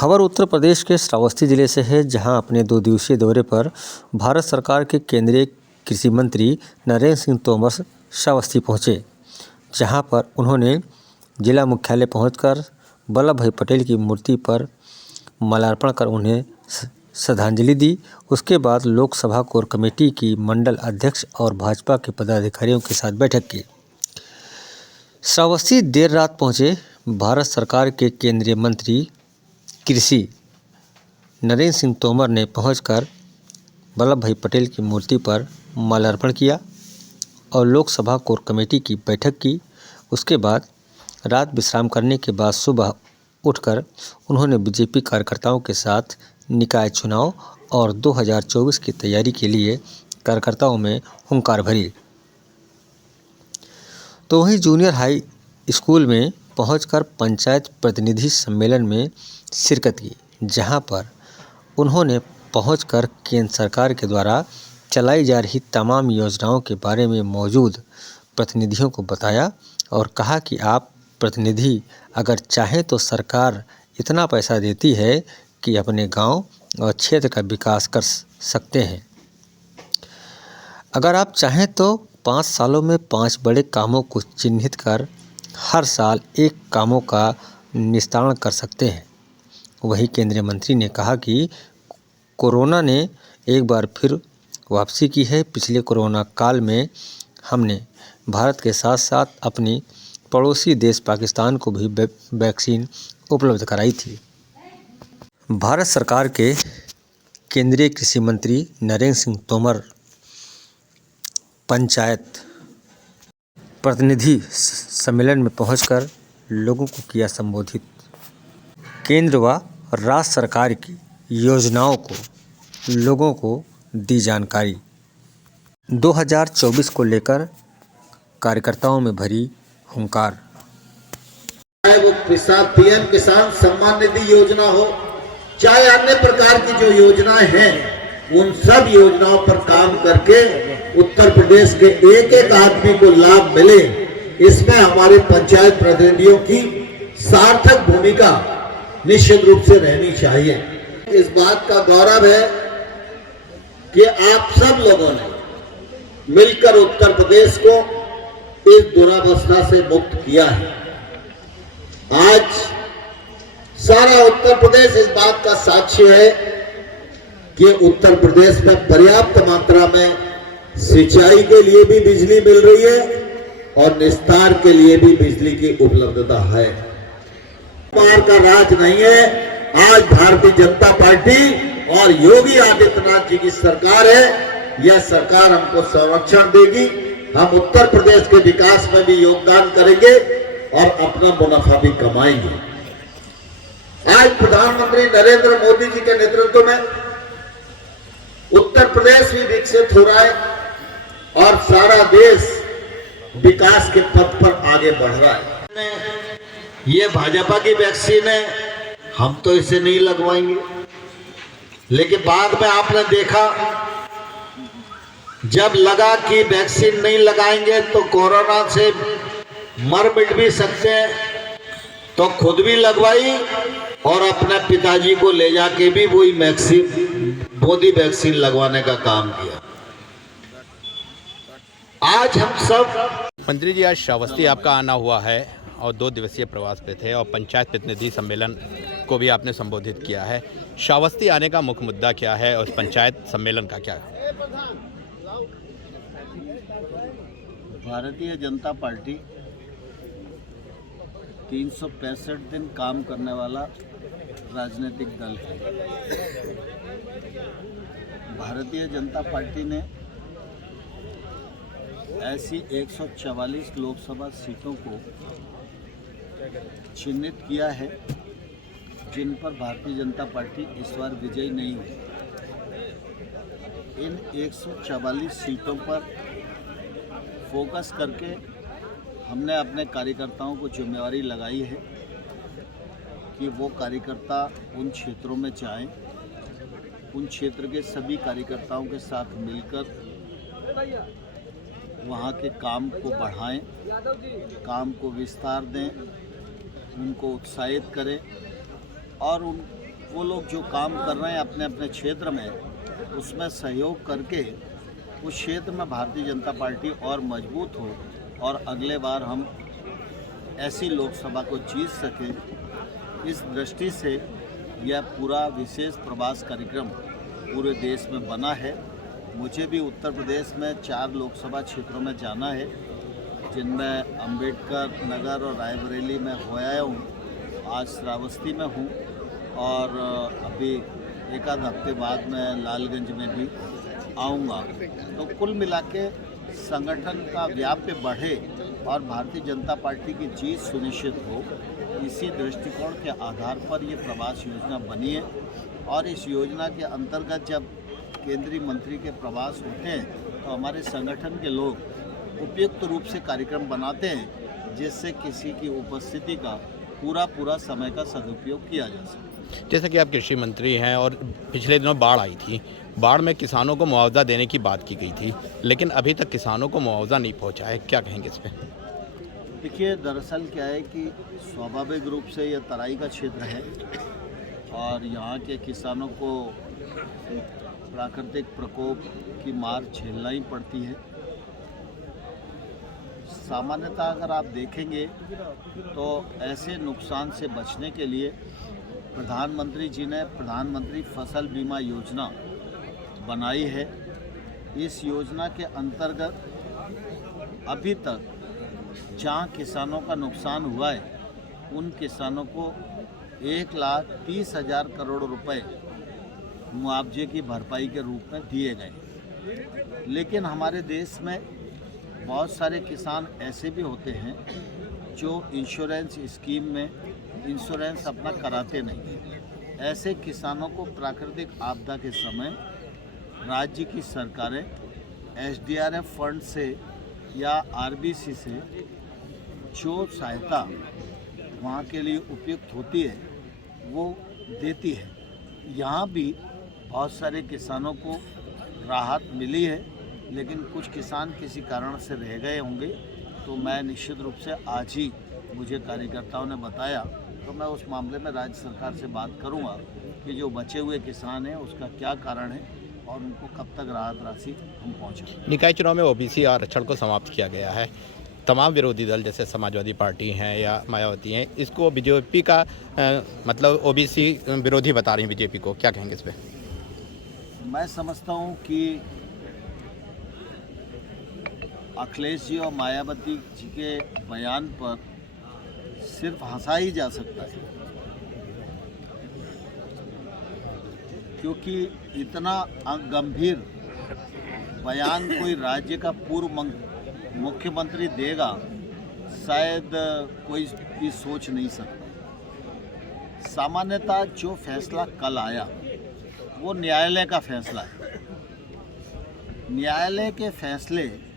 खबर उत्तर प्रदेश के श्रावस्ती जिले से है, जहां अपने 2 दिवसीय दौरे पर भारत सरकार के केंद्रीय कृषि मंत्री नरेंद्र सिंह तोमर श्रावस्ती पहुंचे, जहां पर उन्होंने जिला मुख्यालय पहुंचकर वल्लभ भाई पटेल की मूर्ति पर माल्यार्पण कर उन्हें श्रद्धांजलि दी। उसके बाद लोकसभा कोर कमेटी की मंडल अध्यक्ष और भाजपा के पदाधिकारियों के साथ बैठक की। श्रावस्ती देर रात पहुंचे भारत सरकार के केंद्रीय मंत्री कृषि नरेंद्र सिंह तोमर ने पहुंचकर वल्लभ भाई पटेल की मूर्ति पर माल्यार्पण किया और लोकसभा कोर कमेटी की बैठक की। उसके बाद रात विश्राम करने के बाद सुबह उठकर उन्होंने बीजेपी कार्यकर्ताओं के साथ निकाय चुनाव और 2024 की तैयारी के लिए कार्यकर्ताओं में हुंकार भरी। तो वहीं जूनियर हाई स्कूल में पहुंचकर पंचायत प्रतिनिधि सम्मेलन में शिरकत की, जहां पर उन्होंने पहुंचकर केंद्र सरकार के द्वारा चलाई जा रही तमाम योजनाओं के बारे में मौजूद प्रतिनिधियों को बताया और कहा कि आप प्रतिनिधि अगर चाहें तो सरकार इतना पैसा देती है कि अपने गांव और क्षेत्र का विकास कर सकते हैं। अगर आप चाहें तो 5 सालों में 5 बड़े कामों को चिन्हित कर हर साल एक कामों का निस्तारण कर सकते हैं। वहीं केंद्रीय मंत्री ने कहा कि कोरोना ने एक बार फिर वापसी की है। पिछले कोरोना काल में हमने भारत के साथ साथ अपनी पड़ोसी देश पाकिस्तान को भी वैक्सीन उपलब्ध कराई थी। भारत सरकार के केंद्रीय कृषि मंत्री नरेंद्र सिंह तोमर पंचायत प्रतिनिधि सम्मेलन में पहुंचकर लोगों को किया संबोधित। केंद्र व राज्य सरकार की योजनाओं को लोगों को दी जानकारी। 2024 को लेकर कार्यकर्ताओं में भरी हुंकार। चाहे वो पीएम किसान सम्मान निधि योजना हो, चाहे अन्य प्रकार की जो योजनाएं हैं, उन सब योजनाओं पर काम करके उत्तर प्रदेश के एक एक आदमी को लाभ मिले, इसमें हमारे पंचायत प्रतिनिधियों की सार्थक भूमिका निश्चित रूप से रहनी चाहिए। इस बात का गौरव है कि आप सब लोगों ने मिलकर उत्तर प्रदेश को इस दुरावस्था से मुक्त किया है। आज सारा उत्तर प्रदेश इस बात का साक्षी है कि उत्तर प्रदेश में पर्याप्त मात्रा में सिंचाई के लिए भी बिजली मिल रही है और निस्तार के लिए भी बिजली की उपलब्धता है। बार का राज नहीं है। आज भारतीय जनता पार्टी और योगी आदित्यनाथ जी की सरकार है। यह सरकार हमको संरक्षण देगी। हम उत्तर प्रदेश के विकास में भी योगदान करेंगे और अपना मुनाफा भी कमाएंगे। आज प्रधानमंत्री नरेंद्र मोदी जी के नेतृत्व में उत्तर प्रदेश भी विकसित हो रहा है और सारा देश विकास के पथ पर आगे बढ़ रहा है। ये भाजपा की वैक्सीन है, हम तो इसे नहीं लगवाएंगे। लेकिन बाद में आपने देखा, जब लगा कि वैक्सीन नहीं लगाएंगे तो कोरोना से मर मिट भी सकते हैं, तो खुद भी लगवाई और अपने पिताजी को ले जाके भी वही मोदी वैक्सीन लगवाने का काम किया। आज हम सब मंत्री जी, आज श्रावस्ती आपका आना हुआ है और 2 दिवसीय प्रवास पे थे और पंचायत प्रतिनिधि सम्मेलन को भी आपने संबोधित किया है। श्रावस्ती आने का मुख्य मुद्दा क्या है और पंचायत सम्मेलन का क्या है? भारतीय जनता पार्टी 365 दिन काम करने वाला राजनीतिक दल है। भारतीय जनता पार्टी ने ऐसी 144 लोकसभा सीटों को चिन्हित किया है जिन पर भारतीय जनता पार्टी इस बार विजयी नहीं हुई। इन 144 सीटों पर फोकस करके हमने अपने कार्यकर्ताओं को जिम्मेवारी लगाई है कि वो कार्यकर्ता उन क्षेत्रों में जाएं, उन क्षेत्र के सभी कार्यकर्ताओं के साथ मिलकर वहाँ के काम को बढ़ाएं, काम को विस्तार दें, उनको उत्साहित करें और वो लोग जो काम कर रहे हैं अपने अपने क्षेत्र में, उसमें सहयोग करके उस क्षेत्र में भारतीय जनता पार्टी और मजबूत हो और अगले बार हम ऐसी लोकसभा को जीत सकें। इस दृष्टि से यह पूरा विशेष प्रवास कार्यक्रम पूरे देश में बना है। मुझे भी उत्तर प्रदेश में 4 लोकसभा क्षेत्रों में जाना है, जिनमें अंबेडकर नगर और रायबरेली में हो आया हूँ। आज श्रावस्ती में हूँ और अभी एक आध हफ्ते बाद मैं लालगंज में भी आऊँगा। तो कुल मिला के संगठन का व्याप्य बढ़े और भारतीय जनता पार्टी की जीत सुनिश्चित हो, इसी दृष्टिकोण के आधार पर ये प्रवास योजना बनी है। और इस योजना के अंतर्गत जब केंद्रीय मंत्री के प्रवास होते हैं तो हमारे संगठन के लोग उपयुक्त रूप से कार्यक्रम बनाते हैं, जिससे किसी की उपस्थिति का पूरा समय का सदुपयोग किया जा सके। जैसे कि आप कृषि मंत्री हैं और पिछले दिनों बाढ़ आई थी, बाढ़ में किसानों को मुआवजा देने की बात की गई थी, लेकिन अभी तक किसानों को मुआवजा नहीं पहुंचा है, क्या कहेंगे इस पर? देखिए, दरअसल क्या है कि स्वाभाविक रूप से यह तराई का क्षेत्र है और यहाँ के किसानों को प्राकृतिक प्रकोप की मार झेलना ही पड़ती है। सामान्यतः अगर आप देखेंगे तो ऐसे नुकसान से बचने के लिए प्रधानमंत्री जी ने प्रधानमंत्री फसल बीमा योजना बनाई है। इस योजना के अंतर्गत अभी तक जहाँ किसानों का नुकसान हुआ है, उन किसानों को 1,30,000 करोड़ रुपए मुआवजे की भरपाई के रूप में दिए गए। लेकिन हमारे देश में बहुत सारे किसान ऐसे भी होते हैं जो इंश्योरेंस स्कीम में इंश्योरेंस अपना कराते नहीं हैं। ऐसे किसानों को प्राकृतिक आपदा के समय राज्य की सरकारें SDRF फंड से या RBC से जो सहायता वहाँ के लिए उपयुक्त होती है वो देती है। यहाँ भी बहुत सारे किसानों को राहत मिली है, लेकिन कुछ किसान किसी कारण से रह गए होंगे। तो मैं निश्चित रूप से आज ही मुझे कार्यकर्ताओं ने बताया, तो मैं उस मामले में राज्य सरकार से बात करूंगा कि जो बचे हुए किसान हैं उसका क्या कारण है और उनको कब तक राहत राशि हम पहुँचाएं। निकाय चुनाव में OBC आरक्षण को समाप्त किया गया है। तमाम विरोधी दल जैसे समाजवादी पार्टी हैं या मायावती हैं, इसको बीजेपी का मतलब OBC विरोधी बता रही हैं बीजेपी को, क्या कहेंगे इस पर? मैं समझता हूँ कि अखिलेश जी और मायावती जी के बयान पर सिर्फ हंसा ही जा सकता है, क्योंकि इतना गंभीर बयान कोई राज्य का पूर्व मुख्यमंत्री देगा शायद कोई भी सोच नहीं सकता। सामान्यतः जो फैसला कल आया वो न्यायालय का फैसला है। न्यायालय के फैसले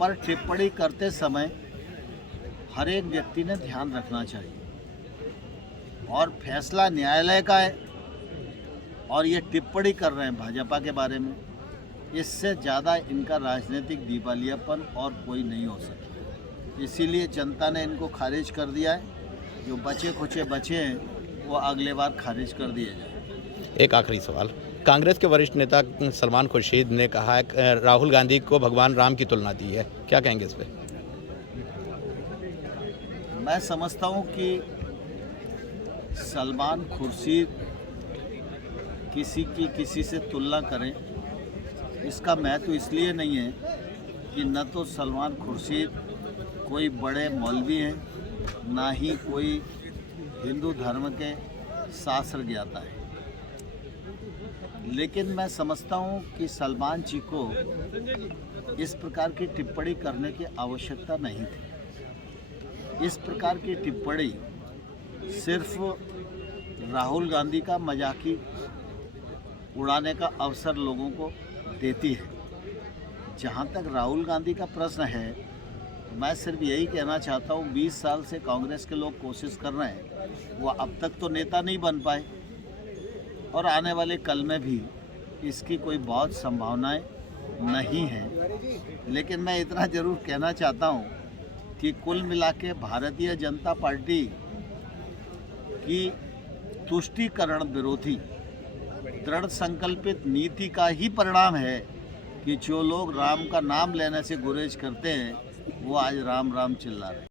पर टिप्पणी करते समय हर एक व्यक्ति ने ध्यान रखना चाहिए और फैसला न्यायालय का है और ये टिप्पणी कर रहे हैं भाजपा के बारे में। इससे ज़्यादा इनका राजनीतिक दिवालियापन और कोई नहीं हो सकता। इसीलिए जनता ने इनको खारिज कर दिया है। जो बचे खुचे बचे हैं वो अगले बार खारिज कर दिए जाए। एक आखिरी सवाल, कांग्रेस के वरिष्ठ नेता सलमान खुर्शीद ने कहा है राहुल गांधी को भगवान राम की तुलना दी है, क्या कहेंगे इस पर? मैं समझता हूँ कि सलमान खुर्शीद किसी से तुलना करें, इसका महत्व इसलिए नहीं है कि न तो सलमान खुर्शीद कोई बड़े मौलवी हैं, ना ही कोई हिंदू धर्म के शास्त्र ज्ञाता है। लेकिन मैं समझता हूँ कि सलमान जी को इस प्रकार की टिप्पणी करने की आवश्यकता नहीं थी। इस प्रकार की टिप्पणी सिर्फ राहुल गांधी का मजाकी उड़ाने का अवसर लोगों को देती है। जहाँ तक राहुल गांधी का प्रश्न है, मैं सिर्फ यही कहना चाहता हूँ 20 साल से कांग्रेस के लोग कोशिश कर रहे हैं, वो अब तक तो नेता नहीं बन पाए और आने वाले कल में भी इसकी कोई बहुत संभावनाएं नहीं हैं। लेकिन मैं इतना ज़रूर कहना चाहता हूँ कि कुल मिला के भारतीय जनता पार्टी की तुष्टीकरण विरोधी दृढ़ संकल्पित नीति का ही परिणाम है कि जो लोग राम का नाम लेने से गुरेज करते हैं वो आज राम राम चिल्ला रहे हैं।